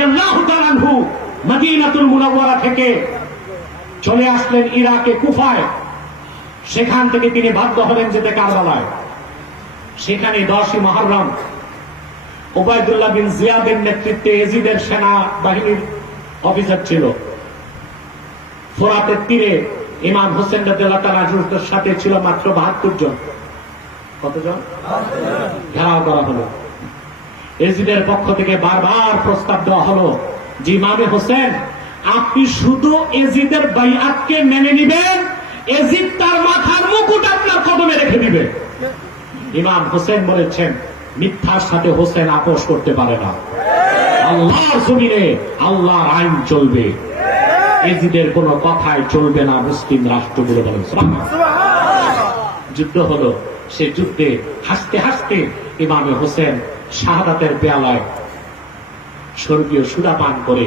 রাদিয়াল্লাহু তাআলা আনহু মদিনাতুল মুনাওয়ারা থেকে চলে আসলেন ইরাকে কুফায়। সেখান থেকে তিনি বাধ্য হলেন যেতে কারবালায়। সেখানে 10ই মুহররম উবাইদুল্লাহ বিন জিয়াদের নেতৃত্বে এজিদের সেনা বাহিনীর অফিসার ছিল। ফোরাতের তীরে ইমাম হোসেন রাদিয়াল্লাহু তাআলা আনহুর সাথে ছিল মাত্র 72 জন। কতজন? ঘেরাও করা হলো। এজিদের পক্ষ থেকে বারবার প্রস্তাব দেওয়া হলো যে ইমামে হোসেন, আপনি শুধু এজিদের বাইআতকে মেনে নিবেন, এজিদ তার মাথার মুকুট আপনার কদমে রেখে দিবে। ইমাম হোসেন বলেছেন, মিথ্যার সাথে হোসেন আপোষ করতে পারে না। আল্লাহর জমিনে আল্লাহর আইন চলবে, এজিদের কোন কথাই চলবে না। মুসলিম রাষ্ট্রগুলো বলেন যুদ্ধ হলো। সে যুদ্ধে হাসতে হাসতে ইমামে হোসেন শাহাদাতের পেয়ালায় স্বর্গীয় সুরা পান করে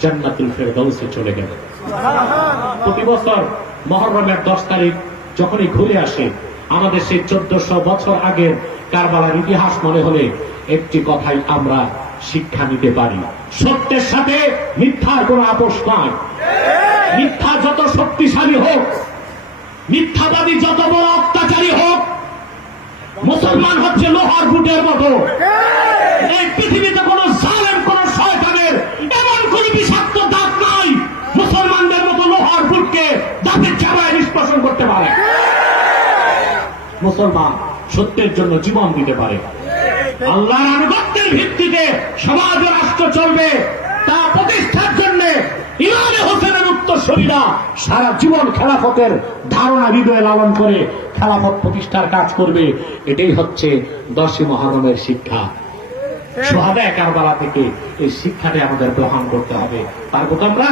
জান্নাতুল ফেরদাউসে চলে গেলেন। প্রতি বছর মুহররমের 10 তারিখ যখনই ঘুরে আসে, আমাদের সেই 1400 বছর আগের কারবালার ইতিহাস মনে হলে একটি কথাই আমরা শিক্ষা নিতে পারি, সত্যের সাথে মিথ্যার কোন আপোষ নয়। মিথ্যা যত শক্তিশালী হোক, মিথ্যাবাদী যত বড় অত্যাচারী হোক, মুসলমান হচ্ছে লোহার বুটের মতো। এই পৃথিবীতে কোন জালেম, কোন শয়তানের এমন কোন বিষাক্ত দাঁত নাই মুসলমানদের মতো লোহার বুটকে দাঁতের চাবায় নিষ্কাশন করতে পারে। মুসলমান সত্যের জন্য জীবন দিতে পারে। আল্লাহর আনুগত্যের ভিত্তিতে সমাজ ও রাষ্ট্র চলবে, তা প্রতিষ্ঠার জন্য ইমামে হোসেনের উত্তরসূরিরা সারা জীবন খেলাফতের ধারণা হৃদয়ে লালন করে খেলাফত প্রতিষ্ঠার কাজ করবে। এটাই হচ্ছে 10ই মুহররমের শিক্ষা। শুহাদায়ে কারবালা থেকে এই শিক্ষাটি আমাদের গ্রহণ করতে হবে। পারবো তো আমরা?